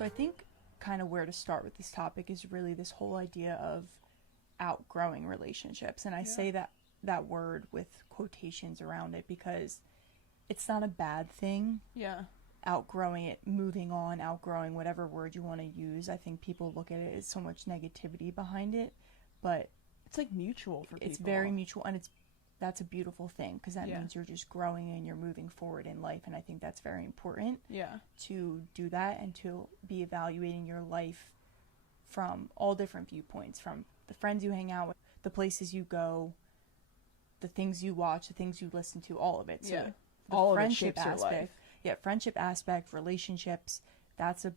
So I think kind of where to start with this topic is really this whole idea of outgrowing relationships. And I say that word with quotations around it because it's not a bad thing. Yeah. Outgrowing it, moving on, outgrowing whatever word you want to use. I think people look at it as so much negativity behind it, but it's like mutual for people. It's very mutual, and that's a beautiful thing because that means you're just growing and you're moving forward in life, and I think that's very important. To do that and to be evaluating your life from all different viewpoints, from the friends you hang out with, the places you go, the things you watch, the things you listen to, all of it. So the all friendship of it shapes aspect, your life. Friendship aspect, relationships, that's a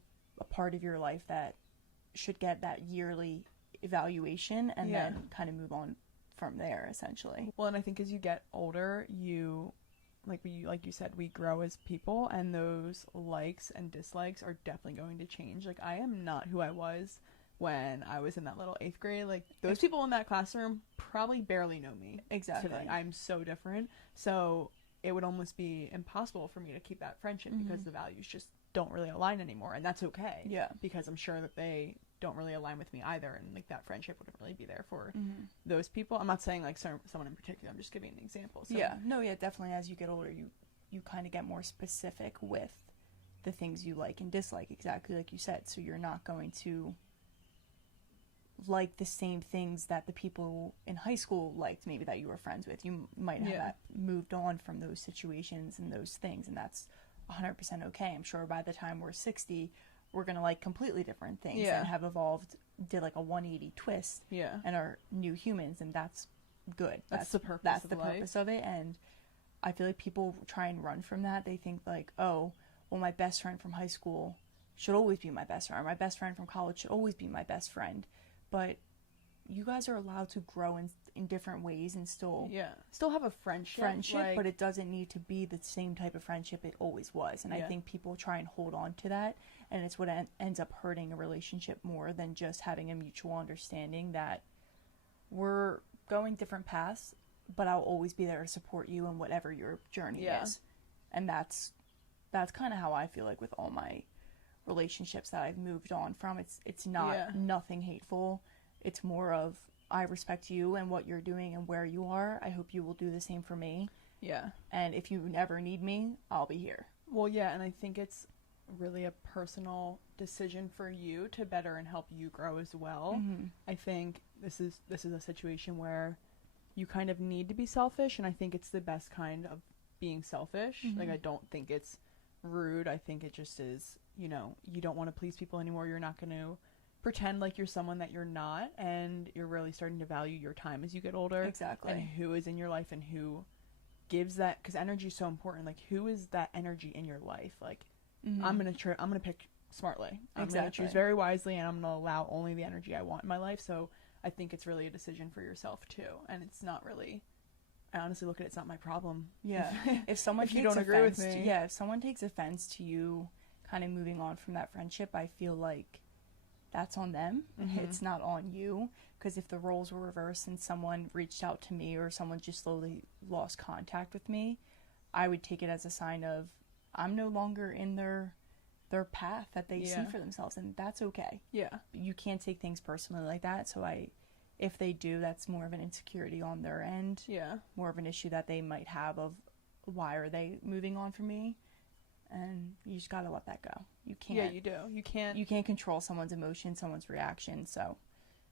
part of your life that should get that yearly evaluation and then kind of move on from there, essentially. Well, and I think as you get older, like you said, we grow as people, and those likes and dislikes are definitely going to change. Like, I am not who I was when I was in that little 8th grade. Like, those people in that classroom probably barely know me. Exactly. Today. I'm so different. So it would almost be impossible for me to keep that friendship because the values just don't really align anymore, and that's okay. Yeah. Because I'm sure that they don't really align with me either, and like that friendship wouldn't really be there for those people. I'm not saying like someone in particular, I'm just giving an example. So. Definitely as you get older you kind of get more specific with the things you like and dislike, exactly like you said, so you're not going to like the same things that the people in high school liked, maybe that you were friends with. You might have moved on from those situations and those things, and that's 100% okay. I'm sure by the time we're 60 we're going to like completely different things and have evolved, did like a 180 twist and are new humans, and that's good. That's the purpose that's of the life. purpose of it. And I feel like people try and run from that. They think like, oh, well, my best friend from high school should always be my best friend, or my best friend from college should always be my best friend. But you guys are allowed to grow in different ways and still have a friendship, like, but it doesn't need to be the same type of friendship it always was. And I think people try and hold on to that, and it's what ends up hurting a relationship more than just having a mutual understanding that we're going different paths, but I'll always be there to support you in whatever your journey is. And that's kind of how I feel like with all my relationships that I've moved on from. It's not nothing hateful. It's more of, I respect you and what you're doing and where you are. I hope you will do the same for me. Yeah. And if you never need me, I'll be here. Well, yeah, and I think it's really a personal decision for you to better and help you grow as well. I think this is a situation where you kind of need to be selfish, and I think it's the best kind of being selfish. Like, I don't think it's rude. I think it just is, you don't want to please people anymore. You're not going to pretend like you're someone that you're not, and you're really starting to value your time as you get older. Exactly. And who is in your life and who gives that, because energy is so important. Like, who is that energy in your life? Like, I'm gonna pick smartly. I'm gonna choose very wisely, and I'm gonna allow only the energy I want in my life. So I think it's really a decision for yourself too, and it's not really, I honestly look at it's not my problem. If someone if you don't agree with me, if someone takes offense to you kind of moving on from that friendship, I feel like that's on them. It's not on you, because if the roles were reversed and someone reached out to me or someone just slowly lost contact with me, I would take it as a sign of I'm no longer in their path that they see for themselves, and that's okay. You can't take things personally like that. So if they do, that's more of an insecurity on their end, more of an issue that they might have of why are they moving on from me. And you just gotta let that go. You can't. Yeah, you do. You can't control someone's emotion, someone's reaction. So,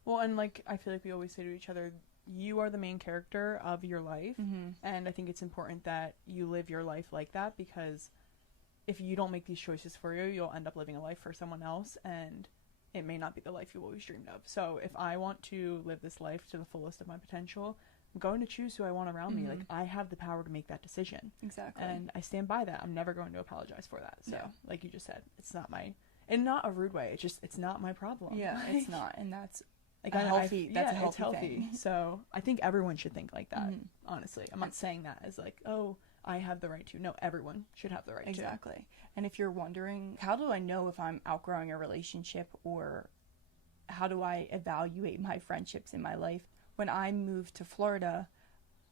well, and like I feel like we always say to each other, you are the main character of your life, and I think it's important that you live your life like that, because if you don't make these choices for you, you'll end up living a life for someone else, and it may not be the life you always dreamed of. So, if I want to live this life to the fullest of my potential, I'm going to choose who I want around me. Like, I have the power to make that decision. Exactly. And I stand by that. I'm never going to apologize for that. So, like you just said, it's not in not a rude way. It's not my problem. Yeah, it's not. And that's like that's a healthy healthy thing. So, I think everyone should think like that, honestly. I'm not saying that as like, oh, I have the right to. No, everyone should have the right to. Exactly. And if you're wondering, how do I know if I'm outgrowing a relationship, or how do I evaluate my friendships in my life? When I moved to Florida,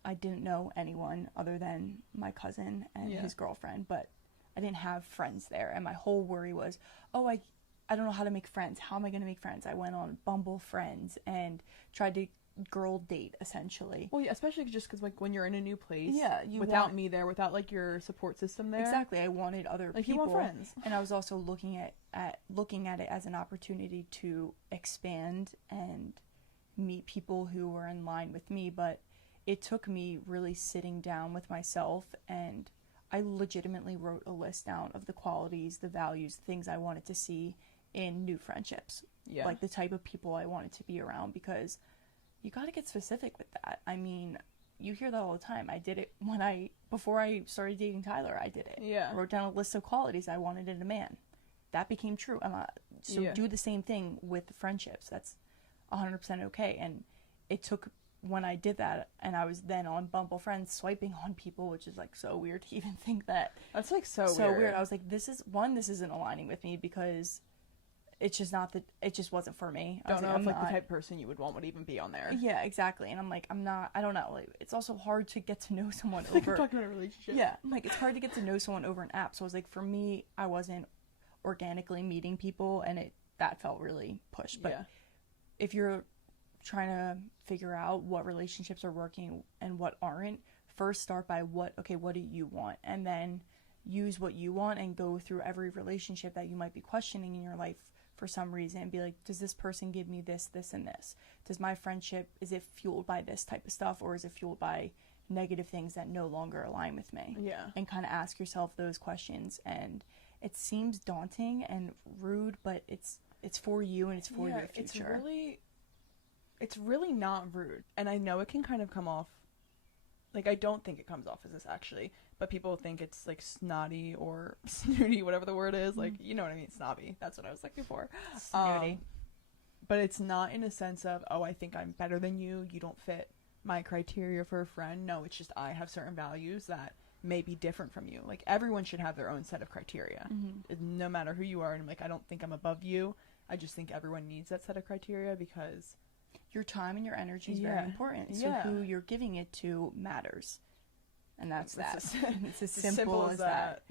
I didn't know anyone other than my cousin and his girlfriend, but I didn't have friends there. And my whole worry was, oh, I don't know how to make friends. How am I going to make friends? I went on Bumble Friends and tried to girl date, essentially. Well, yeah, especially just because, like, when you're in a new place, Yeah, without me there, without, like, your support system there. Exactly. I wanted other like, people. You want friends. And I was also looking at it as an opportunity to expand and meet people who were in line with me. But it took me really sitting down with myself, and I legitimately wrote a list down of the qualities, the values, the things I wanted to see in new friendships. Yeah. Like the type of people I wanted to be around, because you got to get specific with that. I mean, you hear that all the time. I did it before I started dating Tyler. I did it. Yeah. I wrote down a list of qualities I wanted in a man. That became true. Do the same thing with friendships. That's 100% okay. And it took, when I did that, and I was then on Bumble Friends swiping on people, which is like so weird to even think that. That's like so weird. I was like, this isn't aligning with me, because it's just not that, it just wasn't for me. Don't know if like the type of person you would want would even be on there. Yeah, exactly. And I'm like, I don't know. Like, it's also hard to get to know someone over. Like I'm talking about a relationship. Yeah, like it's hard to get to know someone over an app. So I was like, for me, I wasn't organically meeting people, and that felt really pushed. But if you're trying to figure out what relationships are working and what aren't, first start by what do you want, and then use what you want and go through every relationship that you might be questioning in your life for some reason, and be like, does this person give me this, this, and this? Does my friendship, is it fueled by this type of stuff, or is it fueled by negative things that no longer align with me? Yeah. And kind of ask yourself those questions. And it seems daunting and rude, but it's for you, and it's for your future. It's really not rude. And I know it can kind of come off, like, I don't think it comes off as this, actually, but people think it's, like, snotty or snooty, whatever the word is. Like, you know what I mean? Snobby. That's what I was looking for. Snooty. But it's not in a sense of, oh, I think I'm better than you. You don't fit my criteria for a friend. No, it's just I have certain values that may be different from you. Like, everyone should have their own set of criteria, no matter who you are. And, like, I don't think I'm above you. I just think everyone needs that set of criteria, because your time and your energy is very important. So who you're giving it to matters. And that's that. It's as simple as that.